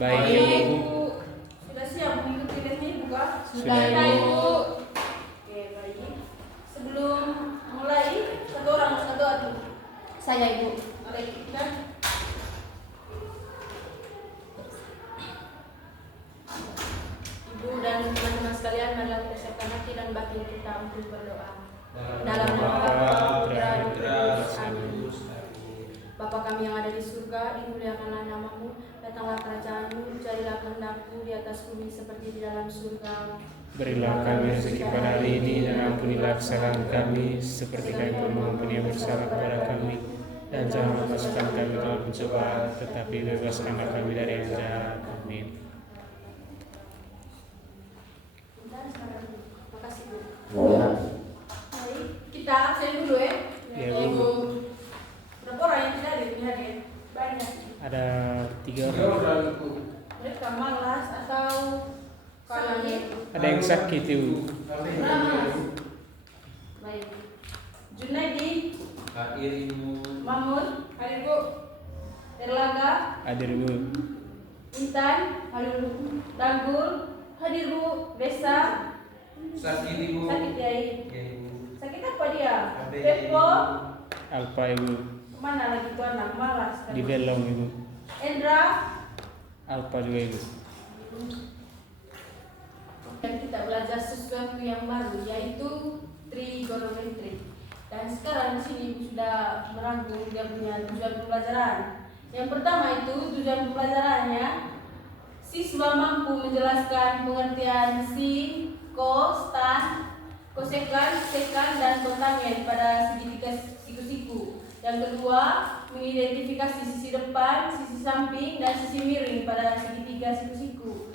Baik, Ibu. Sudah siap mengikuti lesnya Ibu kah? Sudah, Ibu. Oke, baik. Sebelum mulai, satu orang satu atu. Saya Ibu. Baik, kita. Ibu dan teman-teman sekalian, marilah kita siapkan hati dan batin kita untuk berdoa. Dalam nama Bapa, Putra, dan Roh Kudus. Amin. Bapa kami yang ada di surga, dimuliakanlah namamu, datanglah kerajaanmu, jadilah kehendakmu di atas bumi seperti di dalam surga. Berilah kami rezeki pada hari ini dan ampunilah kesalahan kami seperti kami pun mengampuni yang bersalah kepada kami, dan jangan masukkan kami dalam pencobaan, tetapi bebaskanlah kami dari yang jahat. Amin. Makasih Bu. Baik, kita absen dulu ya. Ya, Bu. Berapa orang yang tidak hadir? Banyak. Ada 3 orang. Mereka malas atau sakit? Ada yang sakit, Ibu. Baik. Junaidi, Hadir Ibu. Mamun, hadir Bu. Erlangga, Hadir, Bu. Intan, hadir Bu. Danggul, hadir Bu. Desa, Sakit Ibu. sakit ya. Ya Ibu. Sakit apa dia? Ada Pepo, Alfa, Ibu. mana lagi tuh anak malas kan? Di Belong, Ibu. Endra, Alfa juga, Ibu. dan kita belajar sesuatu yang baru yaitu trigonometri. Dan sekarang di sini Ibu sudah merangkum dia punya tujuan pembelajaran. Yang pertama itu tujuan pembelajarannya siswa mampu menjelaskan pengertian sin, cos, tan, kosekan, sekan, dan kotangen pada segitiga siku-siku. Yang kedua, mengidentifikasi sisi depan, sisi samping, dan sisi miring pada segitiga siku-siku.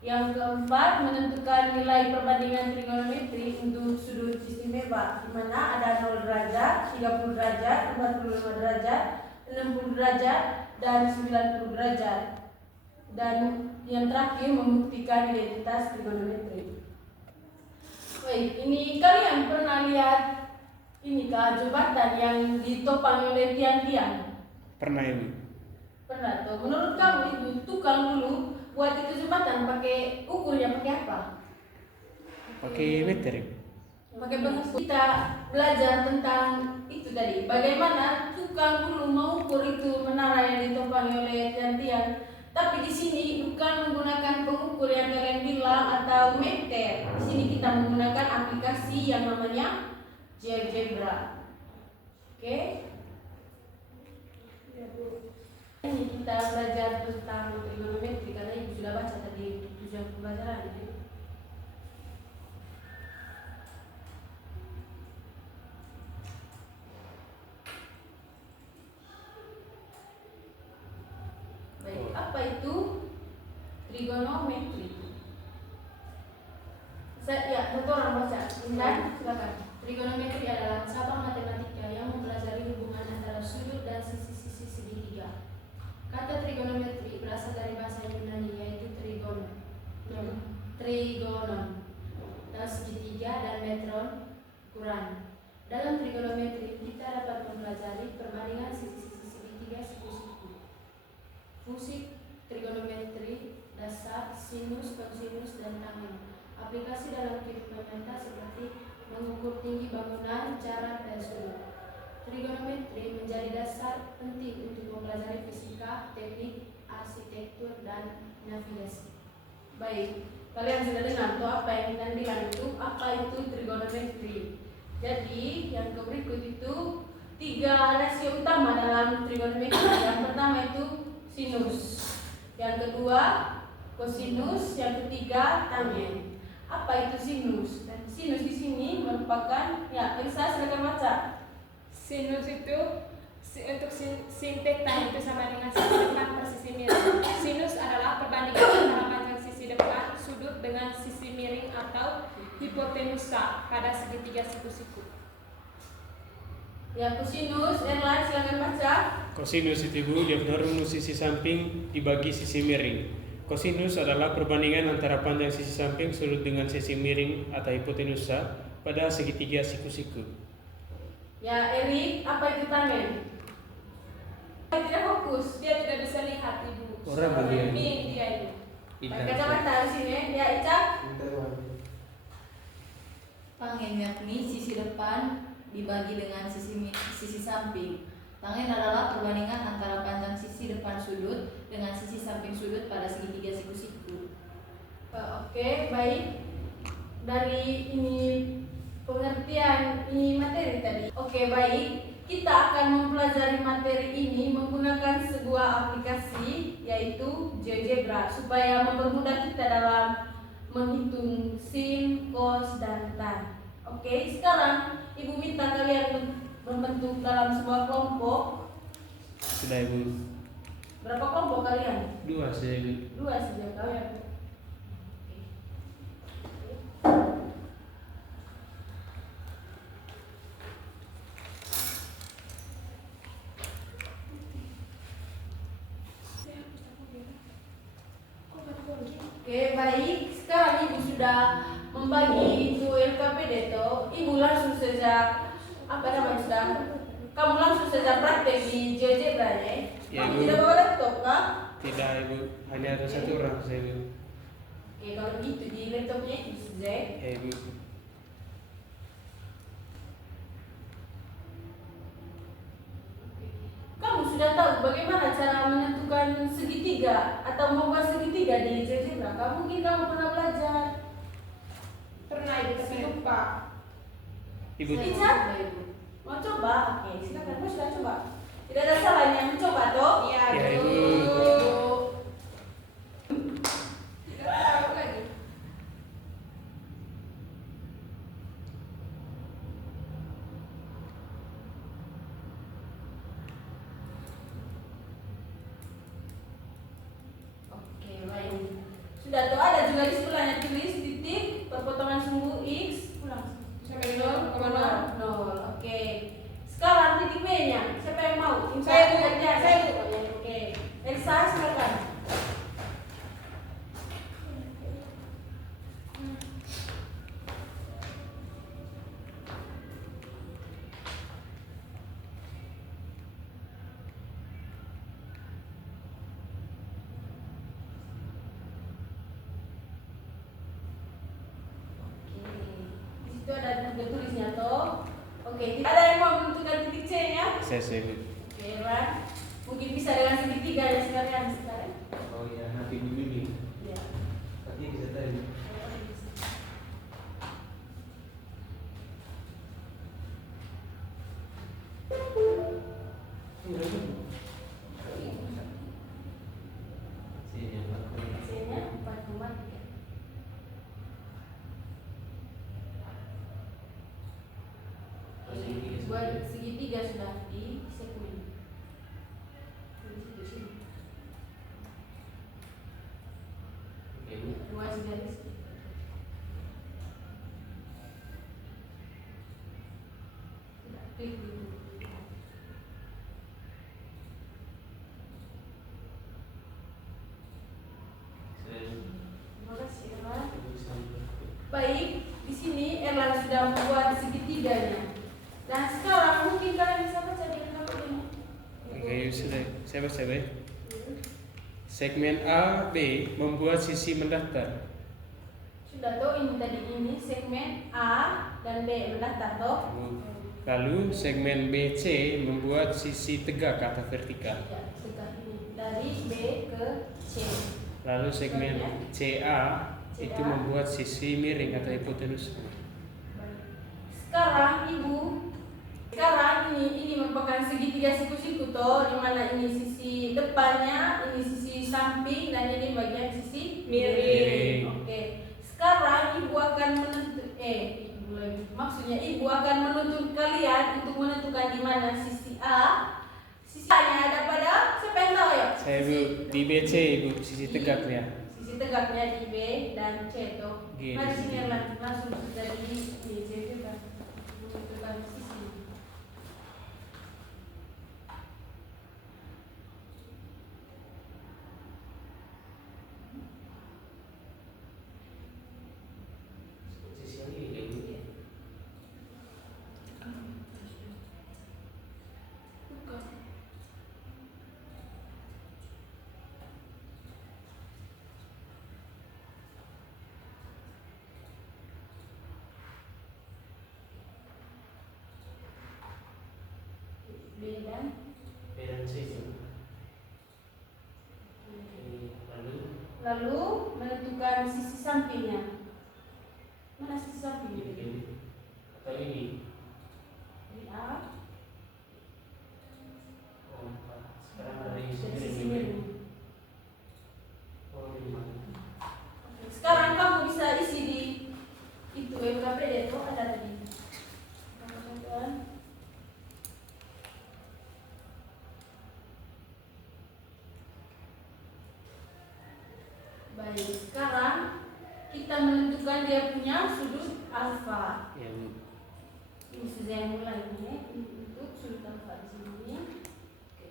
Yang keempat, menentukan nilai perbandingan trigonometri untuk sudut istimewa, di mana ada 0 derajat, 30 derajat, 45 derajat, 60 derajat, dan 90 derajat. Dan yang terakhir, membuktikan identitas trigonometri. Baik, ini kalian pernah lihat ini kah jembatan yang ditopang oleh tiang-tiang? Pernah, Ibu. Pernah tuh. Menurut kamu itu tukang dulu buat itu jembatan pakai ukurnya pakai apa? Pakai meter, Ibu. Pakai pengukur. Kita belajar tentang itu tadi. Bagaimana tukang dulu mengukur itu menara yang ditopangi oleh tiang-tiang. Tapi di sini bukan menggunakan pengukur yang kalian bilang atau meter. Di sini kita menggunakan aplikasi yang namanya GeoGebra. Oke? Ini kita belajar tentang trigonometri karena Ibu sudah baca tadi tujuan pembelajaran. Baik, apa itu trigonometri? Satu orang baca. Intan, silakan. Trigonometri adalah cabang matematika yang mempelajari hubungan antara sudut dan sisi-sisi segitiga. Kata trigonometri berasal dari bahasa Yunani yaitu trigonon, dan segitiga, dan metron, ukuran. Dalam trigonometri kita dapat mempelajari perbandingan sisi-sisi segitiga siku-siku. Fungsi trigonometri, dasar, sinus, kosinus, dan tangen. Aplikasi dalam kehidupan nyata seperti mengukur tinggi bangunan, jarak, dan sudut. Trigonometri menjadi dasar penting untuk mempelajari fisika, teknik, arsitektur, dan navigasi. Baik, kalian sudah dengar tuh apa yang kita bilang itu apa itu trigonometri. Jadi yang berikut itu 3 rasio utama dalam trigonometri. Yang pertama itu sinus, yang kedua kosinus, yang ketiga tangen. Apa itu sinus? Dan sinus di sini merupakan Elsa silakan baca. Sinus itu untuk sin theta itu sama dengan sisi depan per sisi miring. Sinus adalah perbandingan antara panjang sisi depan sudut dengan sisi miring atau hipotenusa pada segitiga siku-siku. Ya, kosinus, Erlan silakan baca. Kosinus itu, Ibu, dia benar sisi samping dibagi sisi miring. Kosinus adalah perbandingan antara panjang sisi samping sudut dengan sisi miring atau hipotenusa pada segitiga siku-siku. Ya, Erik, apa itu tangen? Tidak fokus. Dia tidak bisa lihat Ibu. Orang bagian. Ini dia Pakai kacamata di sini ya Ica. Tangen yakni sisi depan dibagi dengan sisi samping. Tangen adalah perbandingan antara panjang sisi depan sudut dengan sisi samping sudut pada segitiga siku-siku. Oke, baik. Dari ini pengertian ini materi tadi. Oke, baik. Kita akan mempelajari materi ini menggunakan sebuah aplikasi yaitu GeoGebra supaya mempermudah kita dalam menghitung sin, cos, dan tan. Oke, sekarang Ibu minta kalian membentuk dalam sebuah kelompok. Sudah Ibu. Berapa kelompok kalian? 2 saja Ibu. 2 saja kalian. Oke, baik. Sekarang Ibu sudah membagi itu LKPD toh. Ibu langsung saja kamu langsung saja praktek di GeoGebra ya. Ya, Kamu Ibu. tidak bawa laptop kah? Tidak Ibu, hanya ada 1 orang saya Ibu. Oke, kalau gitu di laptopnya itu saja. Ya Ibu. Kamu sudah tahu bagaimana cara menentukan segitiga atau membuat segitiga di GeoGebra? Mungkin kamu pernah belajar. Pernah Ibu tapi lupa. Ibu. Saya Ica? mau coba, Ibu. Mau coba? Oke, silakan. Kamu sudah coba. Tidak ada salahnya mencoba toh? Iya, Ya, Ibu. Ibu. Tidak tahu lagi. Oke, baik. Sudah tuh ada juga di sebelahnya tulis titik perpotongan sumbu X ulang Sampai 0,0. 0,0. Oke. Sekarang titik B-nya. Siapa yang mau? Saya, Bu. Saya, Bu. Oke. Elsa silakan. Di situ ada juga tulisnya toh. Oke, ada yang mau menentukan titik C-nya? Saya Ibu. Oke, Ran. Mungkin bisa dengan segitiga ya sekalian sekarang. Oh iya, nanti dulu nih. Ya. Tapi bisa tadi. Sini Pak. C-nya 4,3. Buat segitiga sudah di segmen. Di sini. Oke, Bu. Luas garis. Tidak, klik dulu. Terima kasih, Erlan. Baik, di sini Erlan sudah membuat segitiganya. Dan sekarang mungkin kalian bisa baca di halaman ini. Oke, sudah. Saya baca baik. Segmen A, B membuat sisi mendatar. Sudah toh ini tadi ini segmen A dan B mendatar toh. Lalu segmen BC membuat sisi tegak atau vertikal. Ya, tegak ini dari B ke C. Lalu segmen CA itu membuat sisi miring atau hipotenus. Sekarang ini merupakan segitiga siku-siku toh, di mana ini sisi depannya, ini sisi samping, dan ini bagian sisi Miring. Oke. Sekarang ibu akan ibu akan menuntut kalian untuk menentukan di mana sisi A. Sisi A-nya ada pada siapa yang tahu ya? Saya Ibu di BC Ibu sisi tegaknya. Sisi tegaknya di B dan C toh. G Nah, di di sini sini. langsung dari B C juga menentukan sisi. Sisi ini kayak gini. B dan dan C itu. Oke, lalu menentukan sisi sampingnya. Mana sisi sampingnya? ini atau ini. Ini A. Oh, 4. Sekarang dari Dari sisi sisi ini. miring. Oh, 5. Oke, sekarang kamu bisa isi di itu LKPD itu ada tadi. Teman-teman. Baik, sekarang kita menentukan dia punya sudut alfa. Ya, Bu. Ini sudah yang mulai ini untuk sudut alfa di sini. Oke.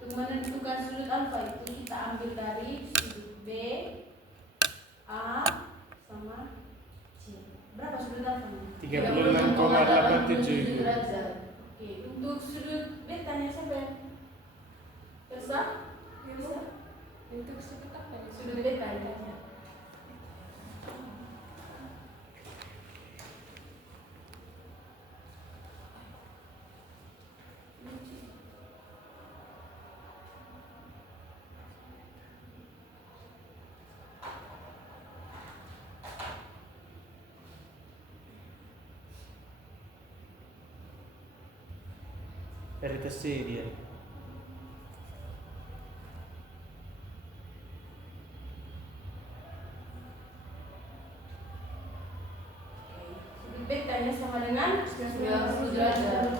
Untuk menentukan sudut alfa itu kita ambil dari sudut B, A sama C. Berapa sudut alfanya? 36,87. derajat. Oke, untuk sudut betanya sampai Persa? Bisa? Untuk sudut apa ya? Sudut beta ya. Dari tes C dia. Sudut betanya sama dengan 90 derajat.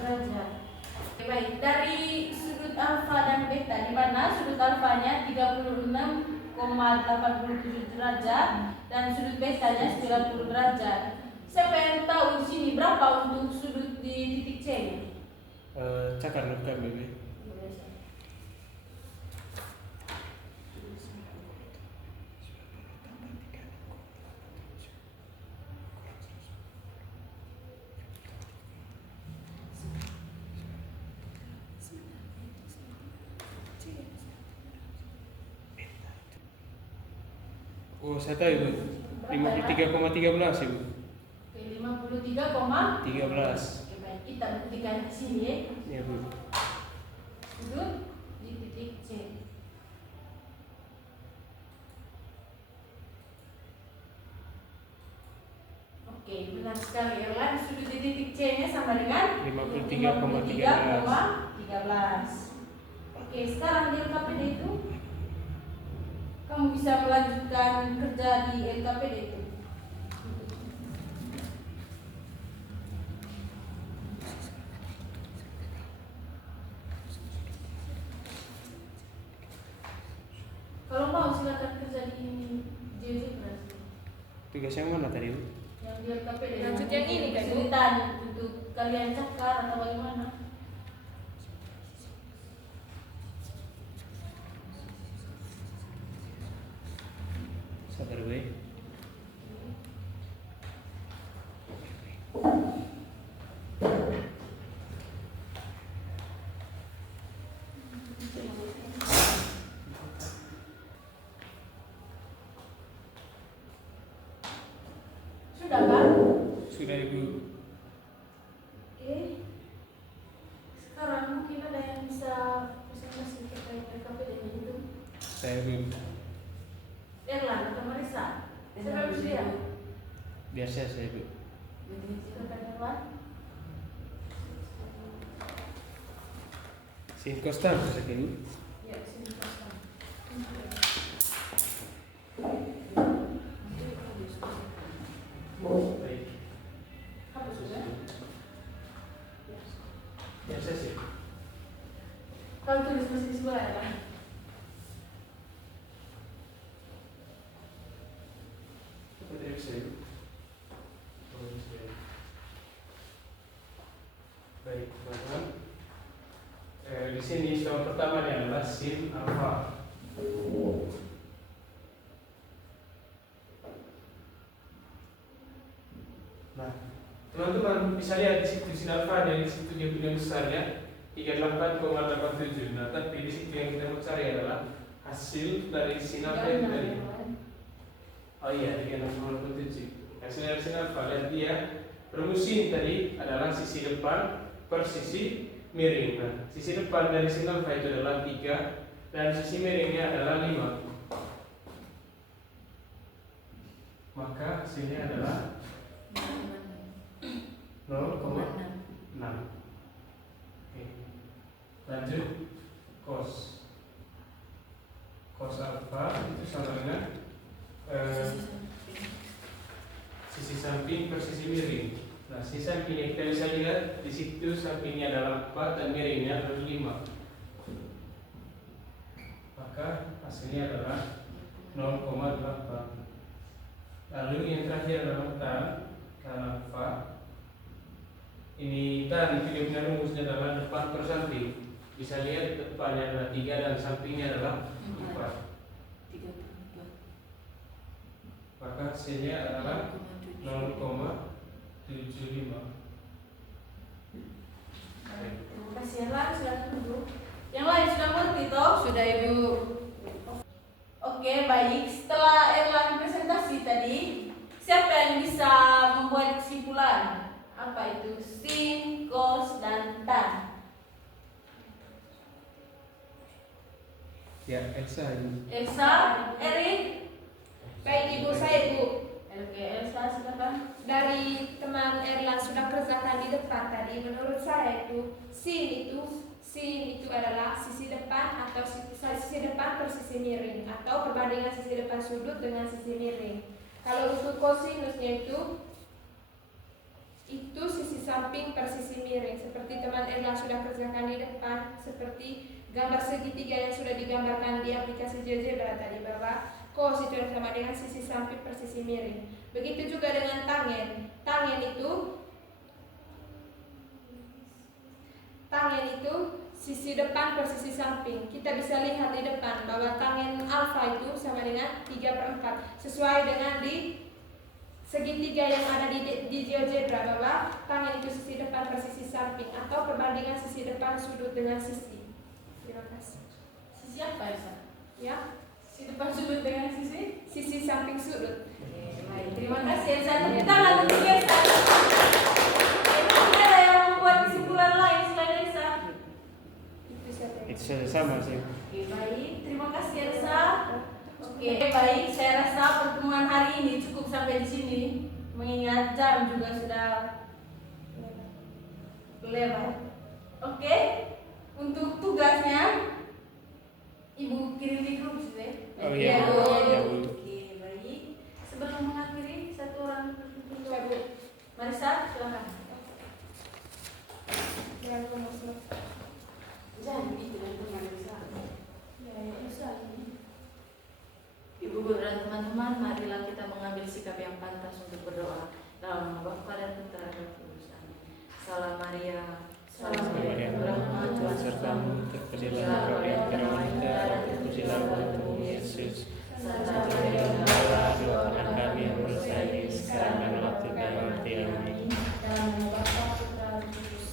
Oke, baik, dari sudut alfa dan beta di mana sudut alfanya 36,87 derajat dan sudut betanya 90 derajat. Siapa yang tahu di sini berapa untuk sudut di titik C-nya? Cakar menurut kami, Bu. Oh, saya tahu, Bu. 53,13, Ibu. Oke, 53,13. 13. Oke, baik, kita buktikan di sini ya. Ya, Bu. Sudut di titik C. Oke, benar sekali. Erlan, sudut di titik C-nya sama dengan 53,13. Oke, sekarang di LKPD itu kamu bisa melanjutkan kerja di LKPD itu. Kalau mau silakan kerja di GeoGebra. Tugas yang mana tadi, Bu? Yang di LKPD. Lanjut yang ini, kan, Bu? kesulitan untuk kalian cakar atau bagaimana? Sabar, Bu. Sudah kan? Sudah, Ibu. Oke. Sekarang mungkin ada yang bisa presentasi terkait LKPD itu. Saya, Bu. Erlan atau Marisa? Siapa yang bersedia? Biar saya, Bu. Silakan Erlan. Sin Constante, saya, Bu. Ya, sini pasang. Baik. Apa sudah? Ya, saya sih. Kau tulis masih di sebelah ya? Seperti bisa, Bu. Oh, bisa. Baik, teman-teman. Di sini istilah pertama adalah sin alfa. Nah, teman-teman bisa lihat di situ sin alfa dan di situ dia punya besarnya 38,87. Nah, tapi di situ yang kita mau cari adalah hasil dari sin alfa itu tadi. Oh iya, 36,87. Hasil dari sin alfa, lihat dia permusin tadi adalah sisi depan per sisi miring. Nah, sisi depan dari sin alfa itu adalah 3 dan sisi miringnya adalah 5. Maka hasilnya adalah 0,6. Oke. Lanjut cos. Cos alfa itu sama dengan sisi samping per sisi miring. Nah, sisi sampingnya kita bisa lihat di situ sampingnya adalah 4 dan miringnya adalah 5. Maka hasilnya adalah 0,8. Lalu yang terakhir adalah tan alfa. Ini tan itu dia punya rumusnya adalah depan per samping. Bisa lihat depannya adalah 3 dan sampingnya adalah 4. Maka hasilnya adalah 0,75. Terima kasih Erlan, silakan duduk. Yang lain sudah mengerti toh? Sudah Ibu. Oke, baik. Setelah Erlan presentasi tadi, siapa yang bisa membuat kesimpulan? Apa itu sin, cos, dan tan? Ya, Elsa ini. Elsa, Erin. Baik Ibu, saya Ibu. Oke, Elsa silakan. Dari teman Erlan sudah kerjakan di depan tadi, menurut saya itu sin itu adalah sisi depan atau sisi depan per sisi miring atau perbandingan sisi depan sudut dengan sisi miring. Kalau untuk kosinusnya itu sisi samping per sisi miring, seperti teman Erlan sudah kerjakan di depan, seperti gambar segitiga yang sudah digambarkan di aplikasi GeoGebra tadi, bahwa cos itu sama dengan sisi samping per sisi miring. Begitu juga dengan tangen. Tangen itu sisi depan per sisi samping. Kita bisa lihat di depan bahwa tangen alfa itu sama dengan 3/4, sesuai dengan di segitiga yang ada di GeoGebra, bahwa tangen itu sisi depan per sisi samping atau perbandingan sisi depan sudut dengan sisi. Terima kasih. Sisi apa Elsa? Ya, Sisi depan sudut dengan sisi samping sudut. Oke, baik. Terima kasih Elsa. Tepuk tangan untuk Elsa. Tidak ada yang membuat kesimpulan lain selain Elsa. Itu saja. Itu sudah sama sih. Oke, baik. Terima kasih Elsa. Oke, baik. Saya rasa pertemuan hari ini cukup sampai di sini. Mengingat jam juga sudah lewat. Oke. Untuk tugasnya Ibu kirim di grup sudah. Oh iya, Bu. iya, Bu. Oke, baik. Sebelum mengakhiri, satu orang Ya, Bu. Marisa, silakan. Jangan ngomong. Jangan begitu dan Marisa. Ya, bisa. Ibu Guru dan teman-teman, marilah kita mengambil sikap yang pantas untuk berdoa dalam nama Bapa dan Putra dan Roh Kudus. Amin. Salam Maria, Salam Maria, Rahmat, Tuhan sertamu, terpujilah engkau di antara wanita, dan terpujilah buahmu Yesus. Santa Maria, Maria, Allah, doakan kami yang berdosa ini sekarang dan waktu kami mati. Amin. dalam nama Bapa, Putra dan Roh Kudus.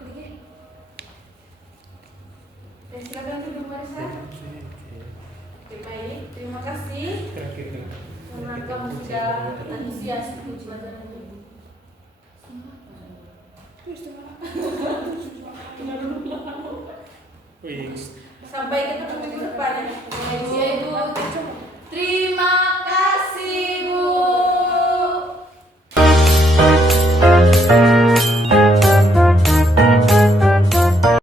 Amin. Silakan duduk Marisa. Oke, baik. Terima kasih Terakhir nih. karena kamu sudah antusias ikut pelajaran ini. Wih, Sampai ketemu minggu depan ya. Yaitu Terima kasih.